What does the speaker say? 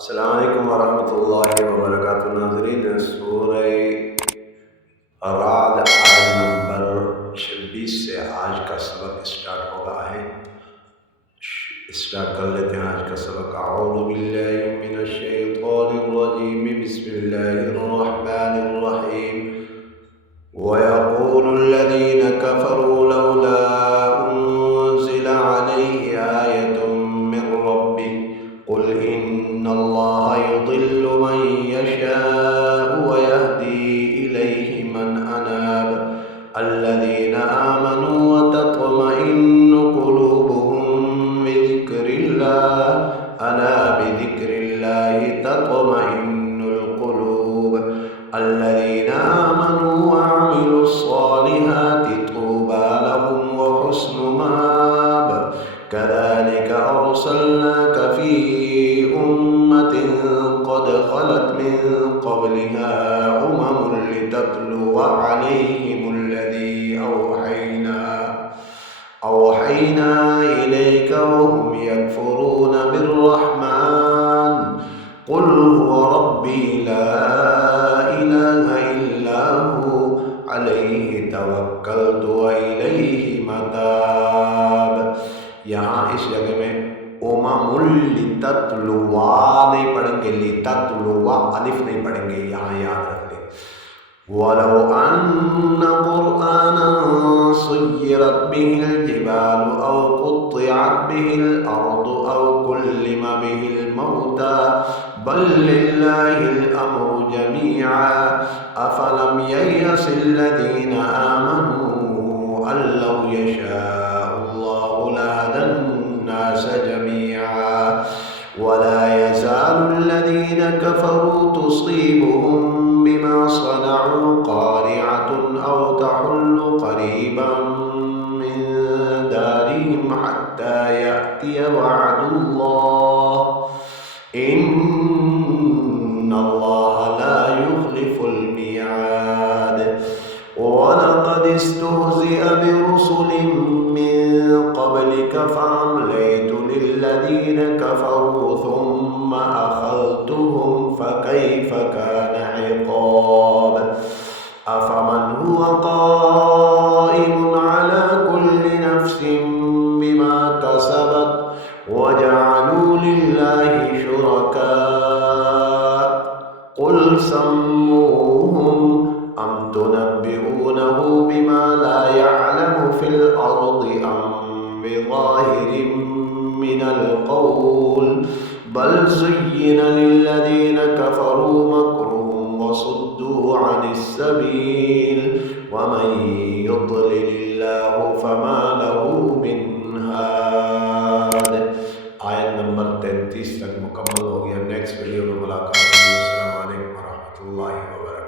अस्सलाम वालेकुम वरहमतुल्लाहि वबरकातुहू। नाज़रीन, सूरह राद आयत नंबर 26 से आज का सबक स्टार्ट हो रहा है। स्टार्ट कर लेते हैं आज का सबक। अऊज़ु बिल्लाहि मिनश शैतानिर रजीम, बिस्मिल्लाहिर रहमानिर रहीम। वयक़ूलुल्लज़ीना कफ़रू लौला उन्ज़िला अलैहि आयतुम मिर रब्बिह क़ुल इन्नल्लाहा युज़िल्लु मन यशाअ व यहदी इलैहि मन अनाब अल्लज़ीना आमनू व तत्मइन्नु क़ुलूबुहुम बिज़िक्रिल्लाह अला बिज़िक्रिल्लाहि तत्मइन्नुल क़ुलूब अल्लज़ीना आमनू व अमिलुस्सालिहाति तूबा लहुम व हुस्नु माब कज़ालिका अर्सलनाका फ़ी उम्मतिन क़द ख़लत मिन क़ब्लिहा उममुन लितत्लुवा अलैहिमुल्लज़ी अवहैना इलैका व हुम यकफ़ुरून बिर्रहमान क़ुल हुवा रब्बी ला इलाहा इल्ला हु अलैहि तवक्कलतु व इलैहि मताब। यहाँ इस जगह में उममुल लितत्लुवा नहीं पढ़ेंगे, लितत्लुवा अलिफ नहीं पढ़ेंगे, यहाँ याद रख लें। वलौ अन्न क़ुरआनन सुय्यिरत बिहिल जिबालु औ क़ुत्तिअत बिहिल अर्दु औ कुल्लिमा बिहिल मौता बल लिल्लाहिल अम्रु जमीअ अफलम ययअसिल्लज़ीना आमनू अल्लौ यशाअल्लाहु लहदन नास जमीअ वला यज़ालुल्लज़ीना कफ़रू तुसीबुहुम बिमा सनअू क़ारिअतुन औ तहुल्लु क़रीबन मिन दारिहिम हत्ता यअतिय वअदुल्लाह इन्नल्लाहा ला युख़्लिफ़ुल मिआद। वलक़द इस्तुहज़िअ बिरुसुलिम मिन क़ब्लिक फ़अम्लैतु लिल्लज़ीना कफ़रू थुम्म अख़ज़्तुहुम फ़कैफ़ कान इक़ाब। अफ़मन हुव क़ाइमुन अला कुल्लि नफ़्सिन बिमा कसबत वजअलू लिल्लाहि शुरका क़ुल सम्मूहुम अम तुनब्बिऊनहु बिमा ला यअलमु फ़िल अर्दि अम बिज़ाहिरिम मिनल क़ौल बल ज़ुय्यिना लिल्लज़ीना कफ़रू मक्रुहुम व सुद्दू अनिस सबील व मन युद्लिलिल्लाहु फमा लहु मिन हाद। आयत नंबर 33 तक मुकम्मल हो गया। नेक्स्ट वीडियो में मुलाकात होगी। अस्सलामु अलैकुम व रहमतुल्लाहि व बरकातुहू।